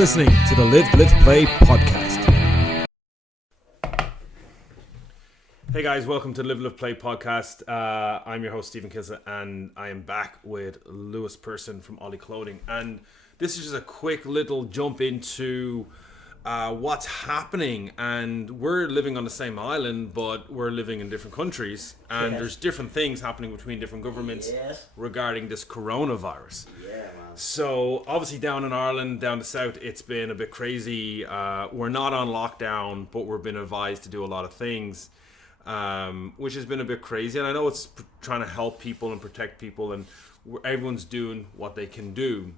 listening to the Live, Live, Play podcast. Hey guys, welcome to the Live, Live, Play podcast. I'm your host, Stephen Kissa, and I am back with Louis Pearson from Oly Clothing. And this is just a quick little jump into what's happening. And we're living on the same island, but we're living in different countries. And there's different things happening between different governments regarding this coronavirus. So obviously down in Ireland, down the south, it's been a bit crazy. We're not on lockdown, but we're being advised to do a lot of things, which has been a bit crazy. And I know it's trying to help people and protect people, and everyone's doing what they can do.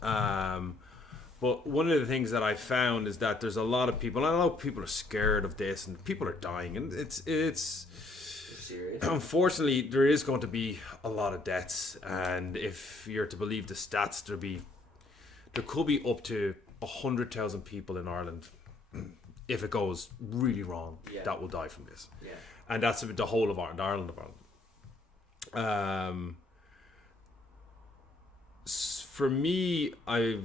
But one of the things that I found is that there's a lot of people, and I know people are scared of this, and people are dying, and it's serious. Unfortunately, there is going to be a lot of deaths, and if you're to believe the stats, there could be up to 100,000 people in Ireland, if it goes really wrong, that will die from this. And that's the whole of Ireland, for me, I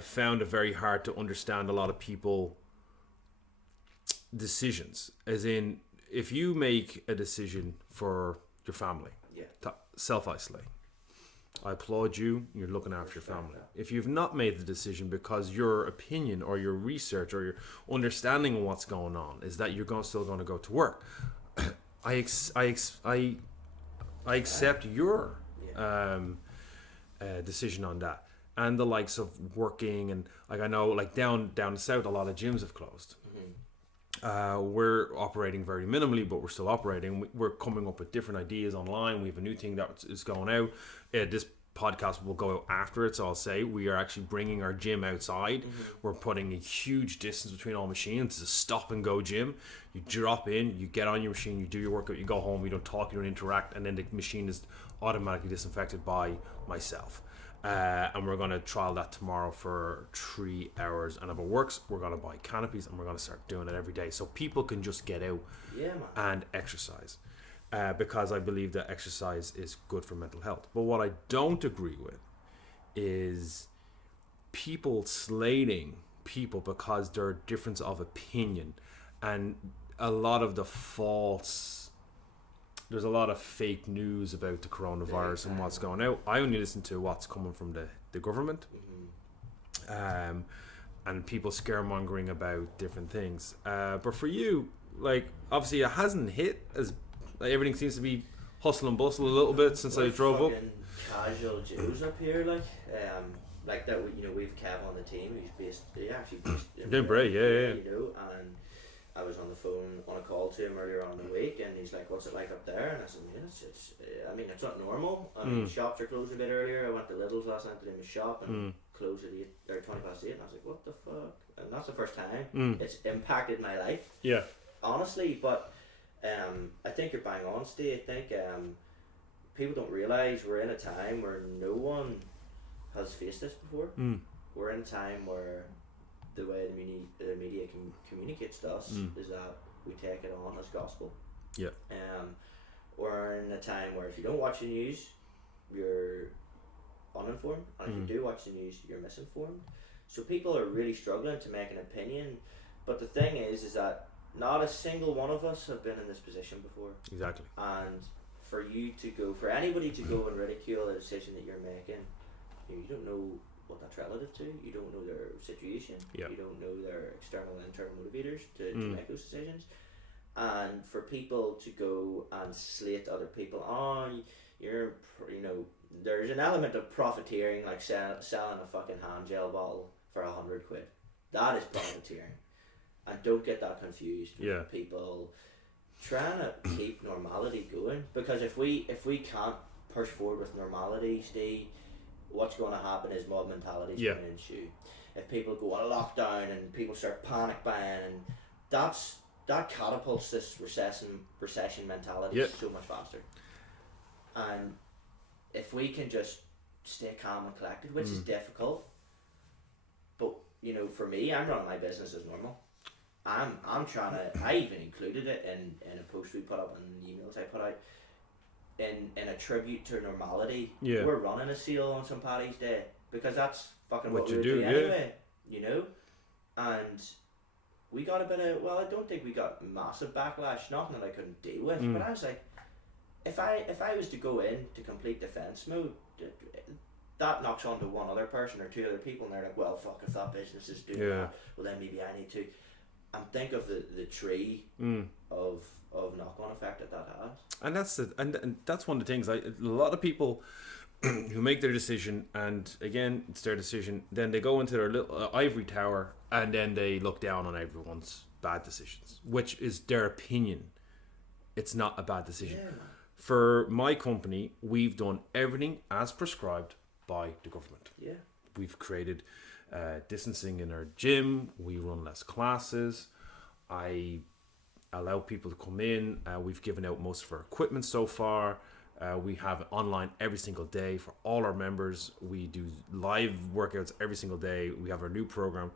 found it very hard to understand a lot of people decisions, as in, if you make a decision for your family to self-isolate, I applaud you. You're looking after your family. If you've not made the decision because your opinion or your research or your understanding of what's going on is that you're still going to go to work, I accept your decision on that. And the likes of working, and like I know, like down the south, a lot of gyms have closed. We're operating very minimally, but we're still operating. We're coming up with different ideas online. We have a new thing that is going out. This podcast will go out after it, so I'll say we are actually bringing our gym outside. We're putting a huge distance between all machines. It's a stop and go gym. You drop in, you get on your machine, you do your workout, you go home, you don't talk, you don't interact, and then the machine is automatically disinfected by myself. And we're going to trial that tomorrow for 3 hours, and if it works, we're going to buy canopies and we're going to start doing it every day so people can just get out and exercise, because I believe that exercise is good for mental health. But what I don't agree with is people slating people because they're difference of opinion, and a lot of the there's a lot of fake news about the coronavirus and what's going out. I only listen to what's coming from the government, and people scaremongering about different things. But for you, like, obviously it hasn't hit as everything seems to be hustle and bustle a little bit since I drove up. Casual Jews up here, like that. You know, we've Kev on the team. He's actually based in Bray, you know, and I was on the phone on a call to him earlier on the week, and he's like, "What's it like up there?" And I said, I mean, it's not normal. I mean, shops are closed a bit earlier. I went to Lidl's last night to do my shop, and closed at 8 or 20 past 8, and I was like, "What the fuck?" And that's the first time it's impacted my life. Yeah, honestly, but I think you're bang on, Steve. I think people don't realise we're in a time where no one has faced this before. We're in a time where the way the media communicates to us is that we take it on as gospel. We're in a time where if you don't watch the news, you're uninformed, and if you do watch the news, you're misinformed. So people are really struggling to make an opinion. But the thing is that not a single one of us have been in this position before. Exactly. And for anybody to go and ridicule a decision that you're making, you don't know what that's relative to. You don't know their situation. You don't know their external and internal motivators to make those decisions. And for people to go and slate other people, there's an element of profiteering, like selling a fucking hand gel bottle for £100. That is profiteering. And don't get that confused with people trying to keep normality going. Because if we can't push forward with normality, Steve, what's going to happen is mob mentality is going to ensue. If people go on lockdown and people start panic buying, and that catapults this recession mentality so much faster. And if we can just stay calm and collected, which is difficult, but you know, for me, I'm running my business as normal. I'm trying to. I even included it in a post we put up and emails I put out. In a tribute to normality, we're running a sale on St. Paddy's Day because that's fucking what we were doing anyway, you know? And we got a bit of, well, I don't think we got massive backlash, nothing that I couldn't deal with, but I was like, if I was to go in to complete defense mode, that knocks onto one other person or two other people, and they're like, well, fuck, if that business is doing that, well, then maybe I need to. And think of the tree of knock-on effect that has. And that's one of the things. A lot of people who make their decision, and again, it's their decision, then they go into their little ivory tower, and then they look down on everyone's bad decisions, which is their opinion. It's not a bad decision. Yeah. For my company, we've done everything as prescribed by the government. Yeah. We've created distancing in our gym. We run less classes. I allow people to come in. We've given out most of our equipment so far. We have online every single day for all our members. We do live workouts every single day. We have our new program.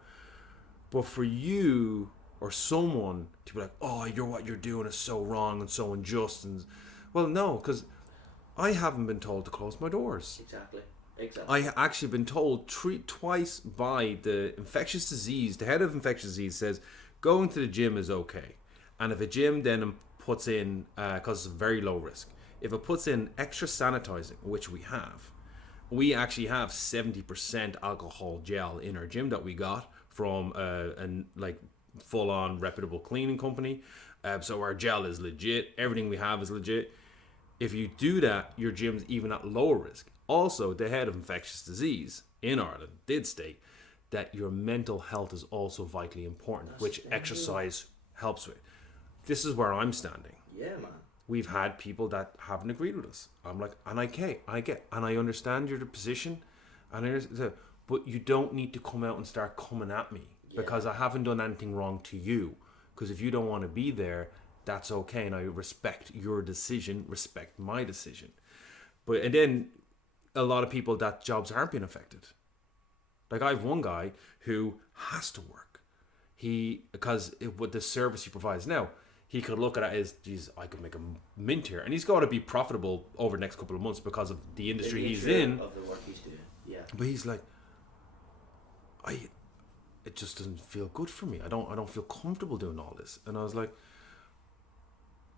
But for you or someone to be like, oh, what you're doing is so wrong and so unjust, and well, no, because I haven't been told to close my doors. Exactly. I actually been told twice by the infectious disease. The head of infectious disease says going to the gym is okay, and if a gym then puts in, because it's very low risk, if it puts in extra sanitizing, which we actually have 70% alcohol gel in our gym that we got from like full-on reputable cleaning company. So our gel is legit. Everything we have is legit. If you do that, your gym's even at lower risk. Also, the head of infectious disease in Ireland did state that your mental health is also vitally important, which exercise helps with. This is where I'm standing. Yeah, man. We've had people that haven't agreed with us. I'm like, and I understand your position, but you don't need to come out and start coming at me because I haven't done anything wrong to you. Because if you don't want to be there, that's okay, and I respect your decision, respect my decision. And then a lot of people that jobs aren't being affected. Like I have one guy who has to work. Because with the service he provides now, he could look at it as, geez, I could make a mint here, and he's got to be profitable over the next couple of months because of the industry he's in. Of the work he's doing, yeah. But he's like, it just doesn't feel good for me. I don't feel comfortable doing all this. And I was like,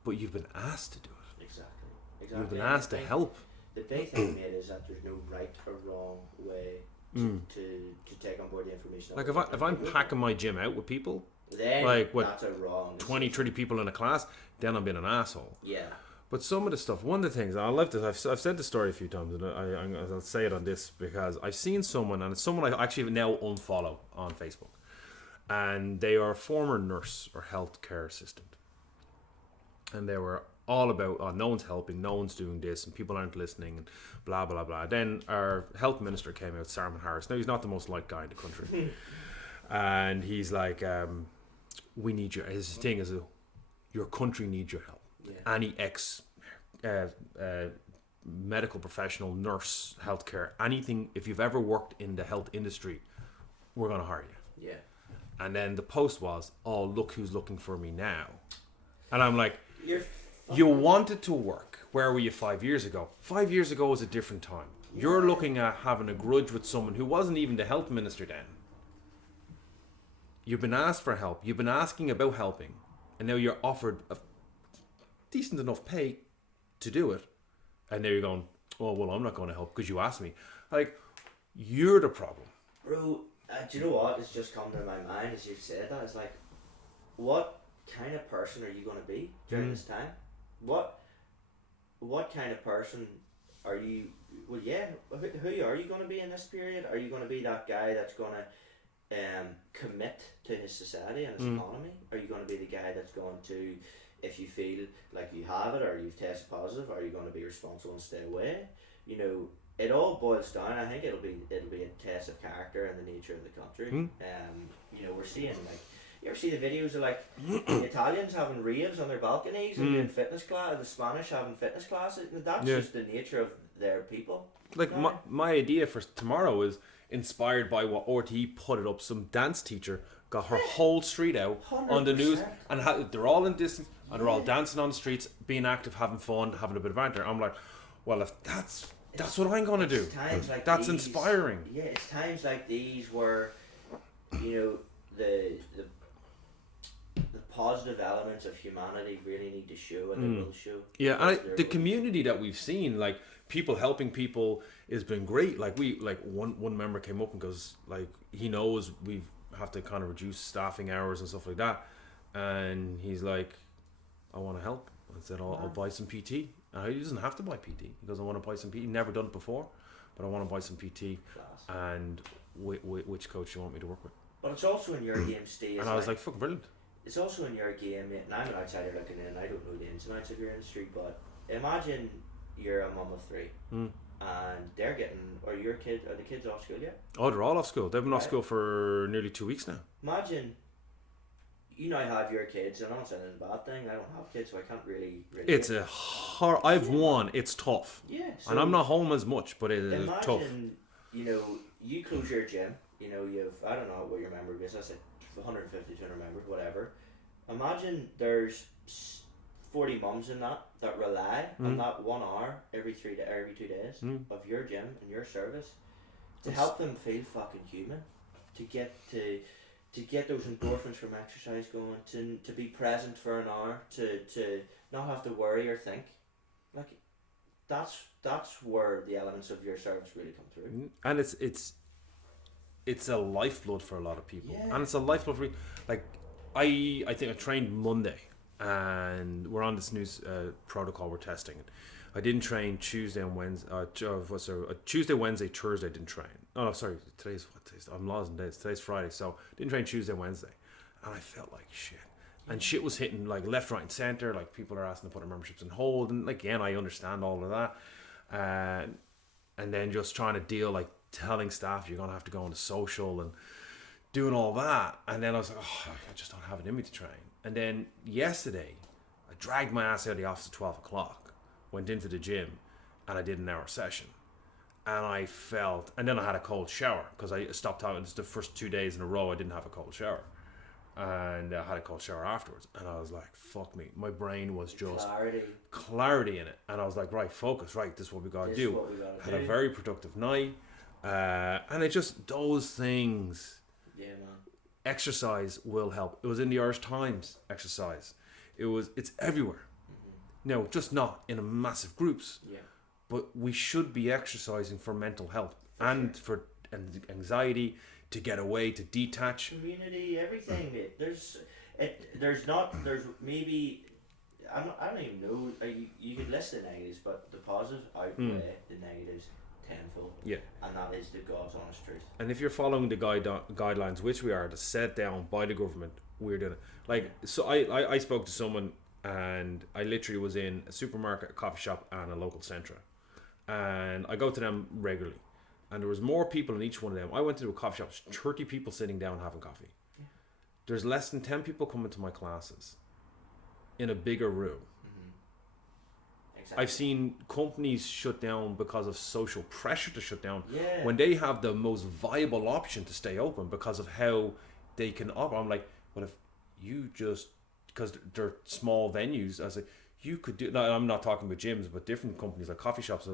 but you've been asked to do it. Exactly. You've been asked to help. The big thing, mate, is that there's no right or wrong way to take on board the information. Like if I'm packing my gym out with people, then like that's a wrong 20, 30 people in a class, then I'm being an asshole. Yeah. But some of the stuff, one of the things, and I love this, I've said the story a few times, and I'll say it on this because I've seen someone, and it's someone I actually now unfollow on Facebook, and they are a former nurse or healthcare assistant, and they were all about, no one's helping, no one's doing this, and people aren't listening, and blah, blah, blah. Then our health minister came out, Simon Harris. Now, he's not the most liked guy in the country. And he's like, we need your, his thing is, your country needs your help. Yeah. Any medical professional, nurse, healthcare, anything, if you've ever worked in the health industry, we're going to hire you. Yeah. And then the post was, oh, look who's looking for me now. And I'm like, you wanted to work. Where were you 5 years ago? 5 years ago was a different time. Yeah. You're looking at having a grudge with someone who wasn't even the health minister then. You've been asked for help. You've been asking about helping. And now you're offered a decent enough pay to do it. And now you're going, oh, well, I'm not going to help because you asked me. Like, you're the problem. Bro, do you know what? It's just come to my mind as you said that. It's like, what kind of person are you going to be during this time? What kind of person are you? Well, yeah, who are you going to be in this period? Are you going to be that guy that's going to commit to his society and his economy? Are you going to be the guy that's going to, if you feel like you have it or you've tested positive, are you going to be responsible and stay away? You know, it all boils down. I think it'll be a test of character and the nature of the country. You know, we're seeing like. You ever see the videos of like the Italians having raves on their balconies and doing fitness class, the Spanish having fitness classes? That's just the nature of their people. Like my idea for tomorrow is inspired by what RTE put it up. Some dance teacher got her whole street out 100%. On the news, and they're all in distance and they're all dancing on the streets, being active, having fun, having a bit of banter. I'm like, well, if that's That's what I'm gonna do. Times like that's these, inspiring. Yeah, it's times like these where, you know, the positive elements of humanity really need to show, and they will show. Yeah, and the community that we've seen, like people helping people, has been great. Like one member came up and goes, like, he knows we have to kind of reduce staffing hours and stuff like that, and he's like, I want to help. I said, I'll buy some PT. And he doesn't have to buy PT. He goes, I want to buy some PT. Never done it before, but I want to buy some PT. Class. And which coach you want me to work with? But it's also in your game, Steve. And I was like, fucking brilliant. It's also in your game, mate, and I'm an outsider looking in. I don't know the ins and outs of your industry, but imagine you're a mum of 3, and they're getting, or your kid, are the kids off school yet? Oh, they're all off school. They've been off school for nearly 2 weeks now. Imagine you now have your kids, and I'm not saying it's a bad thing. I don't have kids, so I can't really. It's a hard. I've won. It's tough. Yeah. So and I'm not home as much, but it is tough. Imagine, you know, you close your gym. You know, you've, I don't know what your member base is. I said 150, 200 members, whatever. Imagine there's 40 mums in that rely on that 1 hour every 2 days of your gym and your service to help them feel fucking human, to get those endorphins from exercise going, to be present for an hour, to not have to worry or think. Like, that's where the elements of your service really come through. And it's a lifeblood for a lot of people. Yeah. And it's a lifeblood for, like, I think I trained Monday, and we're on this new protocol we're testing. I didn't train Tuesday and Wednesday. Tuesday, Wednesday, Thursday I didn't train. Oh no, sorry. I'm lost in days. Today's Friday, so didn't train Tuesday, Wednesday, and I felt like shit. And shit was hitting like left, right, and center. Like people are asking to put their memberships on hold, and like, again, I understand all of that. And then just trying to deal, like telling staff you're gonna have to go on to social and doing all that. And then I was like, oh, I just don't have it in me to train. And then yesterday, I dragged my ass out of the office at 12 o'clock, went into the gym, and I did an hour session. And I felt, and then I had a cold shower because I stopped having, it's the first 2 days in a row I didn't have a cold shower. And I had a cold shower afterwards. And I was like, fuck me. My brain was just clarity in it. And I was like, right, focus, right, this is what we got to do. Had a very productive night. And it just, those things. Yeah, man. Exercise will help. It was in the Irish Times, exercise. It's everywhere. No, just not in a massive groups. Yeah. But we should be exercising for mental health for anxiety, to get away, to detach. Community, everything, mate. There's maybe, I don't even know. You could list the negatives, but the positives outweigh the negatives tenfold. Yeah. And that is the God's honest truth. And if you're following the guidelines, which we are, to set down by the government, we're doing it. Like, so I spoke to someone, and I literally was in a supermarket, a coffee shop, and a local Centra. And I go to them regularly. And there was more people in each one of them. I went to a coffee shop, 30 people sitting down having coffee. Yeah. There's less than 10 people coming to my classes in a bigger room. Exactly. I've seen companies shut down because of social pressure to shut down when they have the most viable option to stay open because of how they can operate. I'm like, well, if you just, because they're small venues, I was like, you could do, now I'm not talking about gyms, but different companies like coffee shops,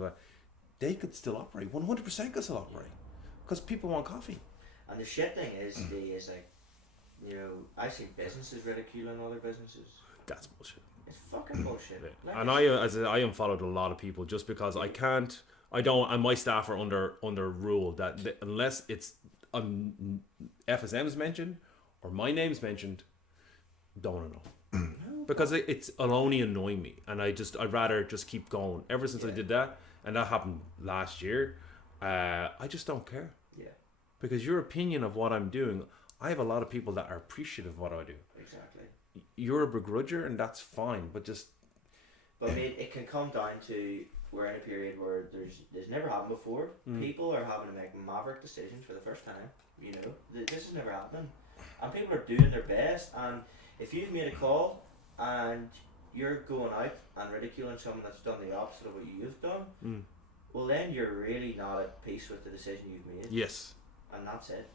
they could still operate. 100% could still operate because people want coffee. And the shit thing is like, you know, I've seen businesses ridiculing other businesses. That's bullshit. It's fucking bullshit. Yeah. Like, and I unfollowed a lot of people just because and my staff are under rule that unless it's FSM's mentioned or my name's mentioned, don't want to know. Because it'll only annoy me, and I'd rather just keep going. Ever since I did that, and that happened last year, I just don't care. Yeah. Because your opinion of what I'm doing, I have a lot of people that are appreciative of what I do. Exactly. You're a begrudger, and that's fine, but just. But I mean, it can come down to we're in a period where there's never happened before. People are having to make maverick decisions for the first time. You know, this is never happening, and people are doing their best. And if you've made a call and you're going out and ridiculing someone that's done the opposite of what you've done, well then you're really not at peace with the decision you've made. Yes. And that's it.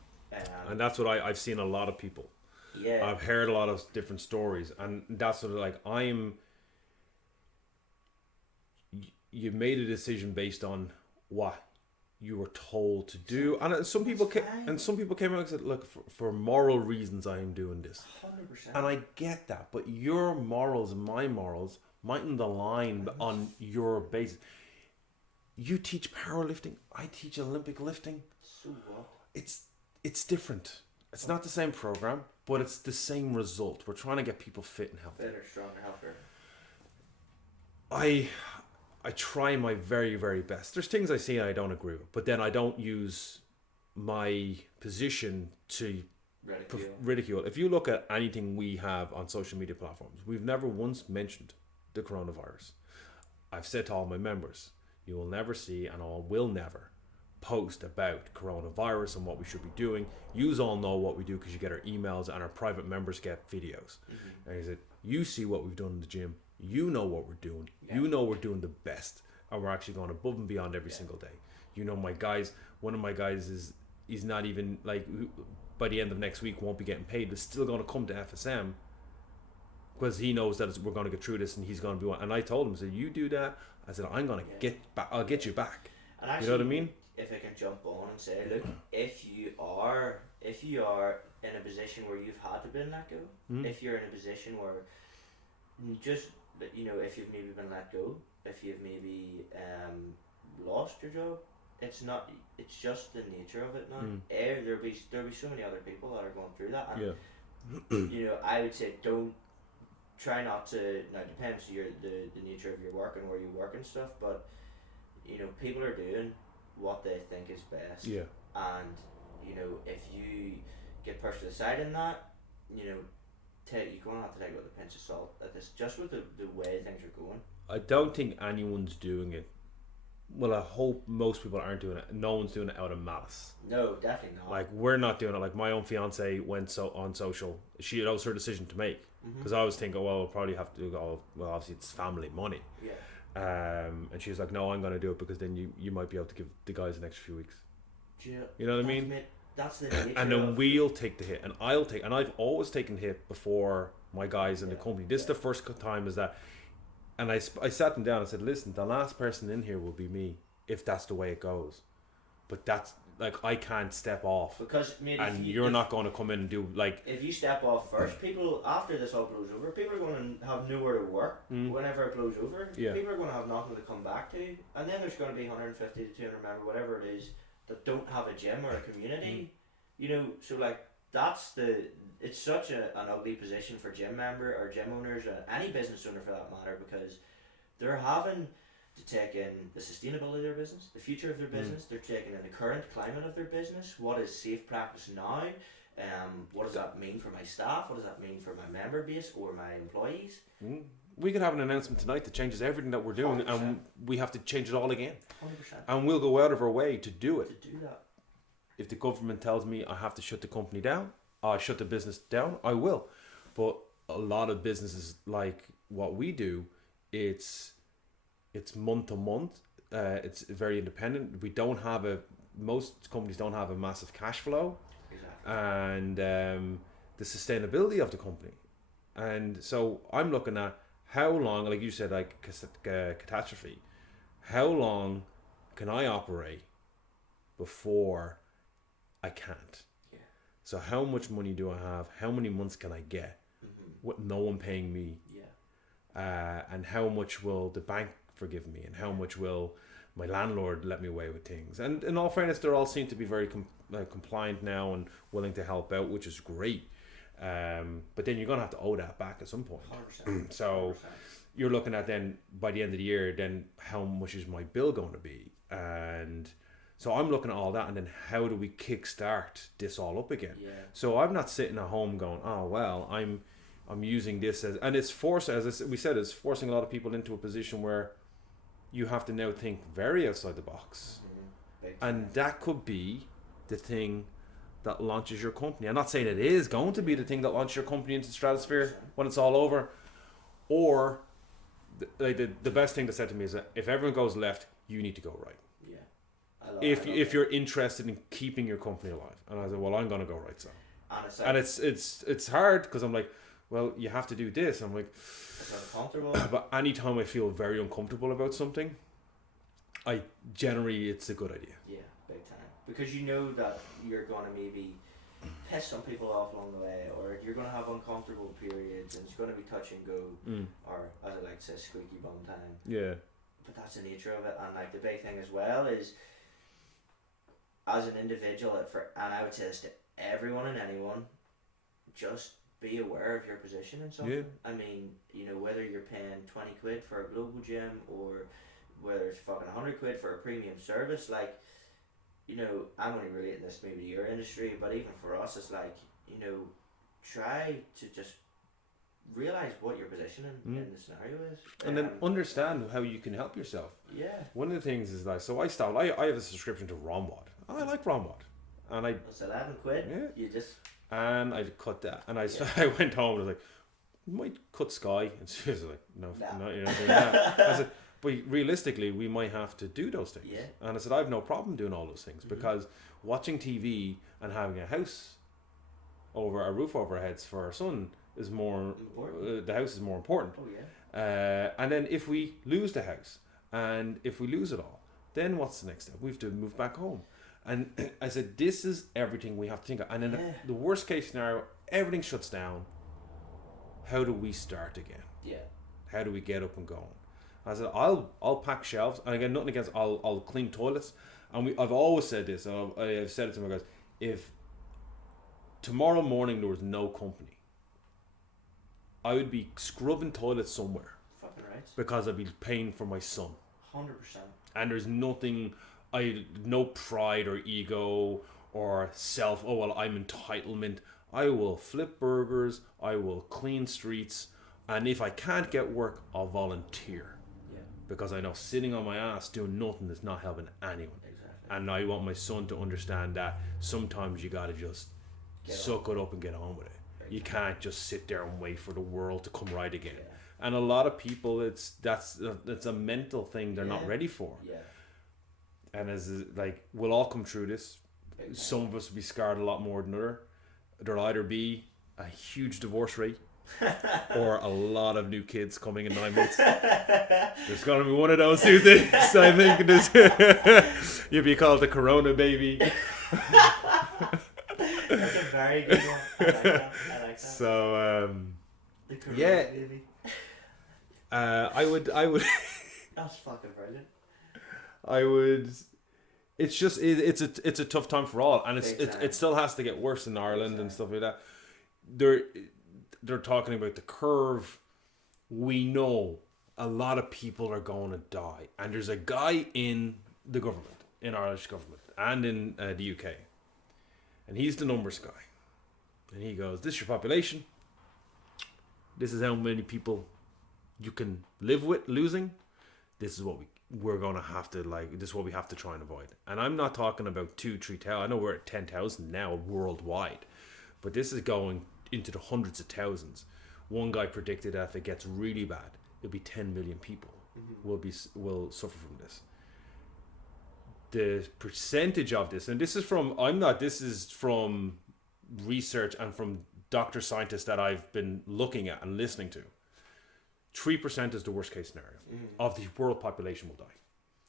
And that's what I've seen a lot of people. Yeah. I've heard a lot of different stories, and that's sort of like, you made a decision based on what you were told to do. And some people came out and said, look, for moral reasons I am doing this. 100%. And I get that, but your morals and my morals mightn't align on your basis. You teach powerlifting, I teach Olympic lifting. So what? It's different. It's not the same program, but it's the same result. We're trying to get people fit and healthy. Better, stronger, healthier. I try my very, very best. There's things I see and I don't agree with, but then I don't use my position to ridicule. If you look at anything we have on social media platforms, we've never once mentioned the coronavirus. I've said to all my members, you will never see, and I will never post about coronavirus and what we should be doing. You all know what we do because you get our emails, and our private members get videos. Mm-hmm. And he said, you see what we've done in the gym. You know what we're doing. Yeah. You know we're doing the best, and we're actually going above and beyond every single day. You know, my guys, one of my guys he's not even, like, by the end of next week won't be getting paid, but still going to come to FSM because he knows that we're going to get through this, and he's going to be one. And I told him, I said, you do that. I said, I'm going to get back. I'll get you back. And actually, you know what I mean? If I can jump on and say, look, if you are in a position where you've had to been let go, if you're in a position where if you've maybe been let go, if you've maybe lost your job, it's just the nature of it now. There'll be so many other people that are going through that, and I would say try not to. Now it depends on the nature of your work and where you work and stuff, but people are doing what they think is best. Yeah. And if you get pushed aside in that, you're going to have to take it with a pinch of salt at this, just with the way things are going. I don't think anyone's doing it. Well, I hope most people aren't doing it. No one's doing it out of malice. No, definitely not. Like, we're not doing it. Like, my own fiance went on social. That was her decision to make. Because I was thinking, well, we'll probably have to do all. Well, obviously it's family money. Yeah. And she was like, no, I'm going to do it because then you might be able to give the guys an extra few weeks. Yeah. You know what I mean? That's the nature. And then we'll take the hit, and I've always taken the hit before my guys in the company. This is the first time is that, and I sat them down and said, listen, the last person in here will be me if that's the way it goes. But that's, like, I can't step off because you're not going to come in and do, like, if you step off first, people after this all blows over, people are going to have nowhere to work whenever it blows over. Yeah. People are going to have nothing to come back to, and then there's going to be 150 to 200 members, whatever it is, that don't have a gym or a community. So like it's such an ugly position for gym member or gym owners or any business owner for that matter, because they're having to take in the sustainability of their business, the future of their business. They're taking in the current climate of their business. What is safe practice now? What does that mean for my staff? What does that mean for my member base or my employees? We could have an announcement tonight that changes everything that we're doing, 100%. And we have to change it all again. 100%. And we'll go out of our way to do it. To do that. If the government tells me I have to shut the company down, shut the business down, I will. But a lot of businesses like what we do, it's month to month. It's very independent. Most companies don't have a massive cash flow. Exactly. And the sustainability of the company. And so I'm looking at how long, like you said, like catastrophe, how long can I operate before I can't? Yeah. So how much money do I have? How many months can I get with no one paying me? Yeah. And how much will the bank forgive me? And how much will my landlord let me away with things? And in all fairness, they all seem to be very compliant now and willing to help out, which is great. But then you're going to have to owe that back at some point. 100%. So 100%. You're looking at then by the end of the year, then how much is my bill going to be? And so I'm looking at all that, and then how do we kickstart this all up again? Yeah. So I'm not sitting at home going, oh well, I'm using this as, and it's we said, it's forcing a lot of people into a position where you have to now think very outside the box, and that could be the thing that launches your company. I'm not saying it is going to be the thing that launches your company into the stratosphere when it's all over, or the best thing that said to me is that if everyone goes left, you need to go right. Yeah. If you're interested in keeping your company alive. And I said, well, I'm going to go right. So, and it's hard because I'm like, well, you have to do this. I'm like, it's uncomfortable. But anytime I feel very uncomfortable about something, Generally it's a good idea. Yeah, big time. Because you know that you're going to maybe piss some people off along the way, or you're going to have uncomfortable periods, and it's going to be touch and go, or as I like to say, squeaky bum time. Yeah. But that's the nature of it, and like the big thing as well is, as an individual, and I would say this to everyone and anyone, just be aware of your position in something. Yeah. I mean, you know, whether you're paying 20 quid for a global gym or whether it's fucking 100 quid for a premium service, like, you know, I'm only relating this maybe to your industry, but even for us, it's like, you know, try to just realize what your position in the scenario is. And then understand how you can help yourself. Yeah. One of the things is like, so I have a subscription to Romwad. I like Romwad. And it's 11 quid. Yeah. You just... And I cut that. And I went home and I was like, you might cut Sky. And she was like, no, you're not doing that. I said, but realistically, we might have to do those things. Yeah. And I said, I have no problem doing all those things because watching TV and having a house over a roof over our heads for our son is more important. The house is more important. Oh yeah. And then if we lose the house and if we lose it all, then what's the next step? We have to move back home. And I said, this is everything we have to think of. And in the worst case scenario, everything shuts down. How do we start again? Yeah. How do we get up and going? I said, I'll pack shelves, and again, nothing against. I'll clean toilets, and I've always said this, and I've said it to my guys. If tomorrow morning there was no company, I would be scrubbing toilets somewhere. Fucking right. Because I'd be paying for my son. 100%. And there's nothing, no pride or ego or self. Oh well, I'm entitlement. I will flip burgers. I will clean streets, and if I can't get work, I'll volunteer. Because I know sitting on my ass doing nothing is not helping anyone. Exactly. And I want my son to understand that sometimes you gotta just suck it up and get on with it. Right. You can't just sit there and wait for the world to come right again. Yeah. And a lot of people, it's a mental thing they're not ready for. Yeah. And as like, we'll all come through this. Some of us will be scarred a lot more than others. There'll either be a huge divorce rate. Or a lot of new kids coming in 9 months. There's gonna be one of those two things. I think this you'll be called the Corona baby. That's a very good one. I like that. So the Corona baby. I would. That's fucking brilliant. I would. It's just it's a tough time for all, and it still has to get worse in Ireland and stuff like that. They're talking about the curve. We know a lot of people are going to die. And there's a guy in the government, in Irish government, and in the UK. And he's the numbers guy. And he goes, this is your population. This is how many people you can live with losing. This is what we're going to have to, this is what we have to try and avoid. And I'm not talking about 2,000-3,000. I know we're at 10,000 now worldwide. But this is going into the hundreds of thousands. One guy predicted that if it gets really bad, it'll be 10 million people will suffer from this. The percentage of this, and this is from research and from doctor scientists that I've been looking at and listening to. 3% is the worst case scenario of the world population will die.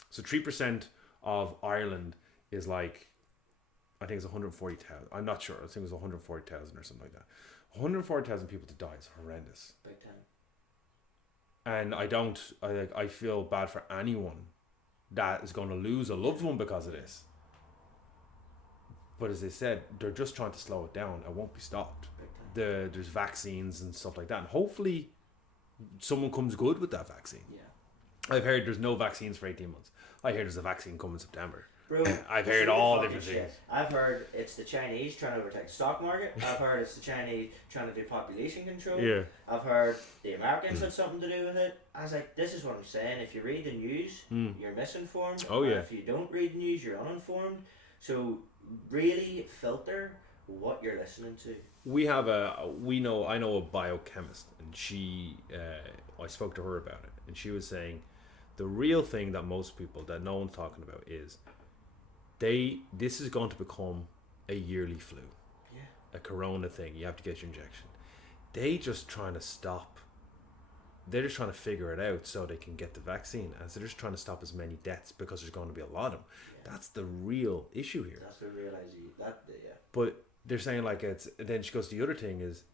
So 3% of Ireland is like, I think it's 140,000. I'm not sure. I think it was 140,000 or something like that. 140,000 people to die is horrendous. Big time. And I feel bad for anyone that is going to lose a loved one because of this. But as they said, they're just trying to slow it down. It won't be stopped. There's vaccines and stuff like that. And hopefully someone comes good with that vaccine. Yeah. I've heard there's no vaccines for 18 months. I hear there's a vaccine coming in September. Bro, I've heard all different things. Shit. I've heard it's the Chinese trying to overtake the stock market. I've heard it's the Chinese trying to do population control. Yeah. I've heard the Americans had something to do with it. I was like, this is what I'm saying. If you read the news, you're misinformed. Oh yeah. If you don't read the news, you're uninformed. So really filter what you're listening to. I know a biochemist, and she, I spoke to her about it, and she was saying, the real thing that most people, that no one's talking about is, this is going to become a yearly flu. Yeah. A corona thing. You have to get your injection. They just trying to stop they're just trying to figure it out so they can get the vaccine, and so they're just trying to stop as many deaths because there's going to be a lot of them. Yeah. That's the real issue here. That's the real idea. Yeah. But they're saying like it's. And then she goes, the other thing is,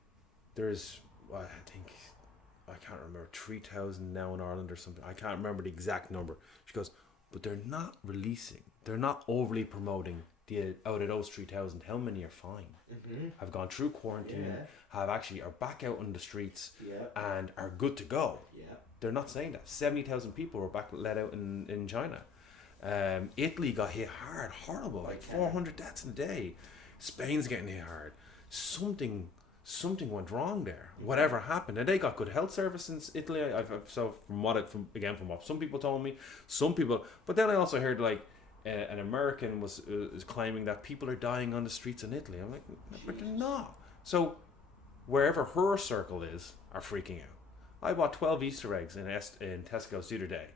there's I think I can't remember 3,000 now in Ireland or something. I can't remember the exact number. She goes, but they're not releasing. They're not overly promoting the out of those 3,000. How many are fine? Have gone through quarantine. Have actually are back out on the streets. And are good to go. They're not saying that. 70,000 people were back let out in China. Italy got hit hard, horrible, like 400 deaths in a day. Spain's getting hit hard. Something went wrong there. Whatever happened, and they got good health service in Italy. So from what some people told me, but then I also heard like an American was claiming that people are dying on the streets in Italy. I'm like, but they're not. So wherever her circle is, are freaking out. I bought 12 Easter eggs in Tesco's the other day,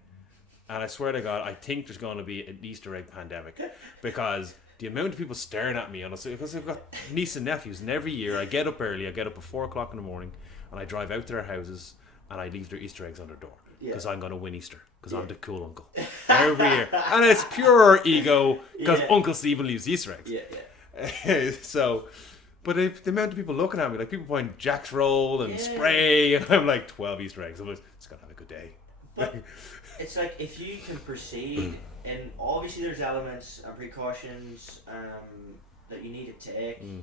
and I swear to God, I think there's going to be an Easter egg pandemic because the amount of people staring at me, honestly, because I've got niece and nephews, and every year I get up early. I get up at 4:00 in the morning, and I drive out to their houses, and I leave their Easter eggs on their door because I'm going to win Easter because I'm the cool uncle every year, and it's pure ego because Uncle Stephen leaves Easter eggs. So. But the amount of people looking at me, like people buying Jack's Roll and spray, and I'm like 12 Easter eggs. I'm like, it's gonna have a good day. But it's like if you can proceed, and obviously there's elements and precautions that you need to take, and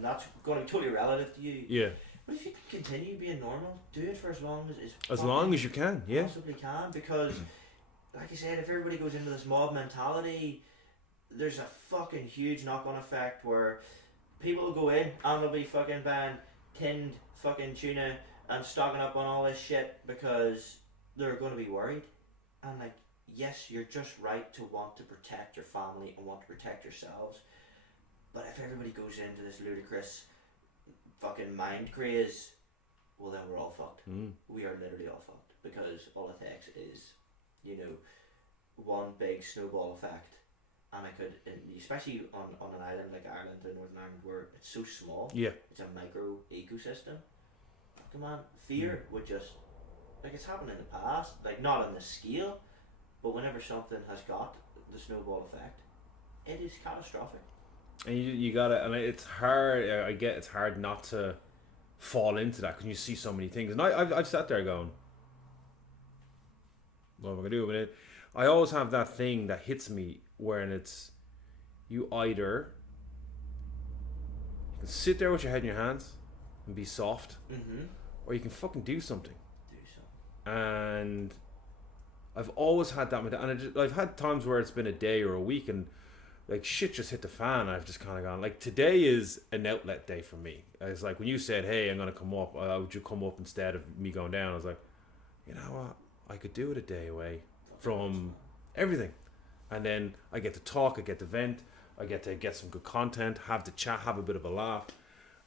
that's going to be totally relative to you. Yeah. But if you can continue being normal, do it for as long as you can. Yeah. Possibly can, because, like I said, if everybody goes into this mob mentality, there's a fucking huge knock-on effect where people will go in and they'll be fucking buying tinned fucking tuna and stocking up on all this shit because they're going to be worried. And like, yes, you're just right to want to protect your family and want to protect yourselves. But if everybody goes into this ludicrous fucking mind craze, well then we're all fucked. We are literally all fucked because all it takes is, one big snowball effect. And especially on an island like Ireland or Northern Ireland where it's so small, it's a micro ecosystem. Come on, fear would just, like it's happened in the past, like not on this scale, but whenever something has got the snowball effect, it is catastrophic. And you gotta, and it's hard, I get it's hard not to fall into that because you see so many things. And I've sat there going, what am I gonna do with it? I always have that thing that hits me where it's you either you can sit there with your head in your hands and be soft, or you can fucking do something. And I've always had that, and I've had times where it's been a day or a week and like shit just hit the fan, and I've just kind of gone like, today is an outlet day for me. It's like when you said, hey, I'm gonna come up, would you come up instead of me going down? I was like, you know what, I could do it a day away from everything. And then I get to talk, I get to vent, I get to get some good content, have the chat, have a bit of a laugh.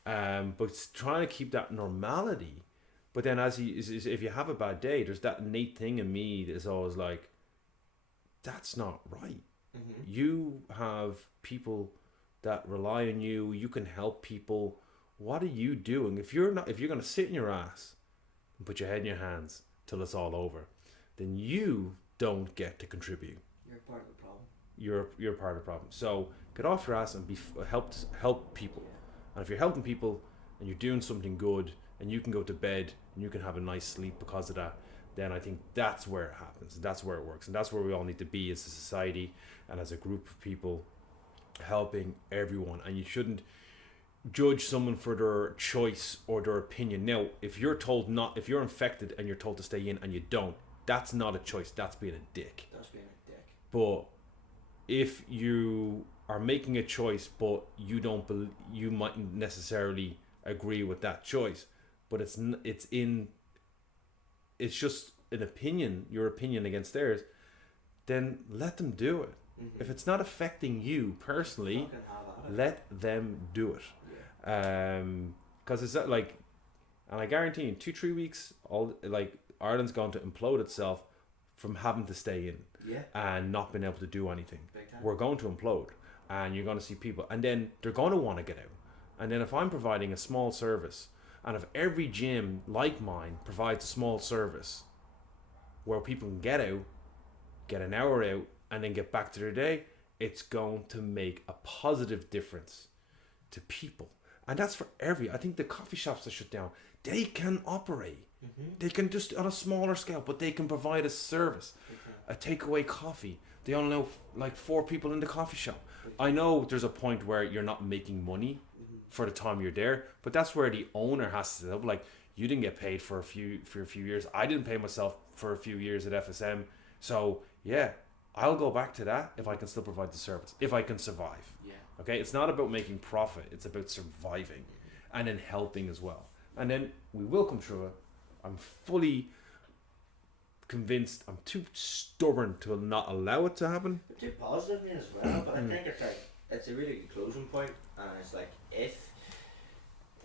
But it's trying to keep that normality. But then if you have a bad day, there's that innate thing in me that's always like, that's not right. You have people that rely on you, you can help people. What are you doing? If you're going to sit in your ass and put your head in your hands till it's all over, then you don't get to contribute. You're part of the problem. You're part of the problem. So get off your ass and help people. And if you're helping people and you're doing something good and you can go to bed and you can have a nice sleep because of that, then I think that's where it happens. That's where it works. And that's where we all need to be as a society and as a group of people, helping everyone. And you shouldn't judge someone for their choice or their opinion. Now, if you're infected and you're told to stay in and you don't, that's not a choice. That's being a dick. But if you are making a choice, but you mightn't necessarily agree with that choice, but it's just an opinion, your opinion against theirs, then let them do it. If it's not affecting you personally, let them do it. Because it's like, and I guarantee in 2-3 weeks, Ireland's going to implode itself from having to stay in and not being able to do anything. We're going to implode, and you're going to see people, and then they're going to want to get out. And then if I'm providing a small service, And if every gym like mine provides a small service where people can get out, get an hour out, and then get back to their day, it's going to make a positive difference to people. And that's for I think the coffee shops that shut down, they can operate. They can just on a smaller scale, but they can provide a service. A takeaway coffee. They only know like 4 people in the coffee shop. I know there's a point where you're not making money for the time you're there, but that's where the owner has to like, you didn't get paid for a few years. I didn't pay myself for a few years at FSM. So yeah, I'll go back to that if I can still provide the service, if I can survive. Yeah. Okay, it's not about making profit, it's about surviving and then helping as well. And then we will come through it. I'm fully convinced. I'm too stubborn to not allow it to happen. But too positive in it as well. But I think it's a really good closing point, and it's like, if,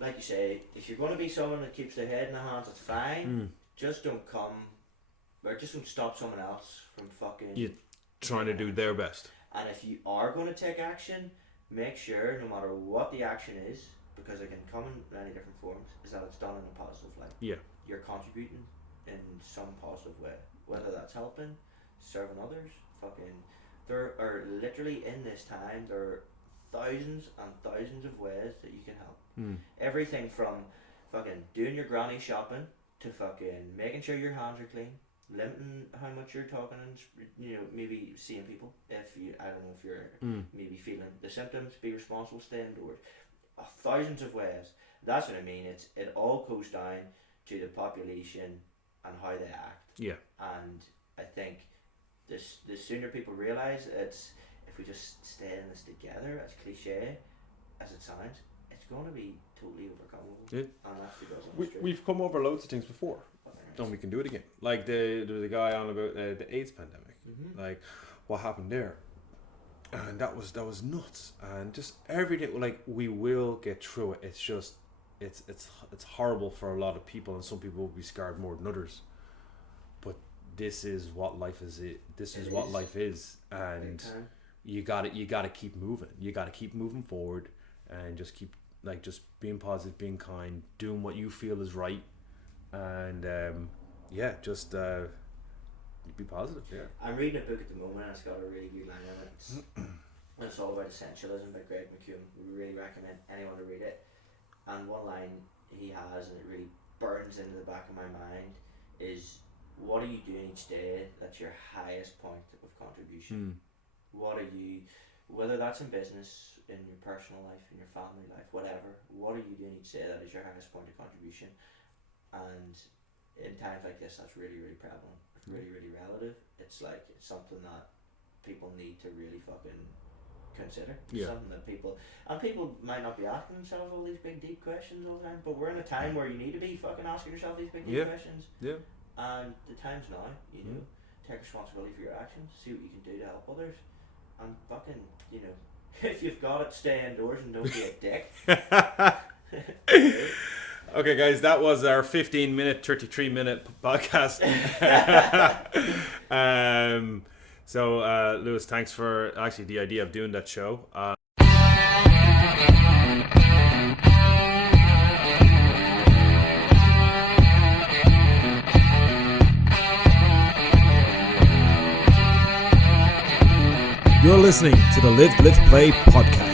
like you say, if you're going to be someone that keeps their head in the hands, it's fine. Just don't just don't stop someone else from fucking trying to do their best. And if you are going to take action, make sure, no matter what the action is, because it can come in many different forms, is that it's done in a positive light. Yeah. You're contributing in some positive way, whether that's helping, serving others. There are literally, in this time, there are thousands and thousands of ways that you can help. Everything from fucking doing your granny shopping to fucking making sure your hands are clean, limiting how much you're talking, and maybe seeing people. If you, I don't know if you're maybe feeling the symptoms, be responsible, stay indoors. Thousands of ways. That's what I mean. It all goes down to the population and how they act. Yeah. And I think the sooner people realise it's, if we just stay in this together, as cliche as it sounds, it's going to be totally overcomable. Yeah. And that's because we've come over loads of things before, and we can do it again. Like there was a guy on about the AIDS pandemic. Like what happened there, and that was nuts. And just everything, like, we will get through it. It's just it's horrible for a lot of people, and some people will be scarred more than others. But this is what life is. This is what life is, and you got to keep moving. You got to keep moving forward, and just keep just being positive, being kind, doing what you feel is right, and just be positive. Yeah. I'm reading a book at the moment, and it's got a really good line in it. It's all about essentialism by Greg McKeown. We really recommend anyone to read it. And one line he has, and it really burns into the back of my mind, is, what are you doing each day that's your highest point of contribution? What are you, whether that's in business, in your personal life, in your family life, whatever, what are you doing each day that is your highest point of contribution? And in times like this, that's really, really prevalent. It's really, really relative. It's something that people need to really fucking consider. Something that people might not be asking themselves all these big deep questions all the time, but we're in a time where you need to be fucking asking yourself these big deep questions. And the time's now. Take responsibility for your actions, see what you can do to help others, and fucking, if you've got it, stay indoors and don't be a dick. Okay, guys, that was our 33-minute podcast. So, Louis, thanks for actually the idea of doing that show. You're listening to the Live, Blitz, Play podcast.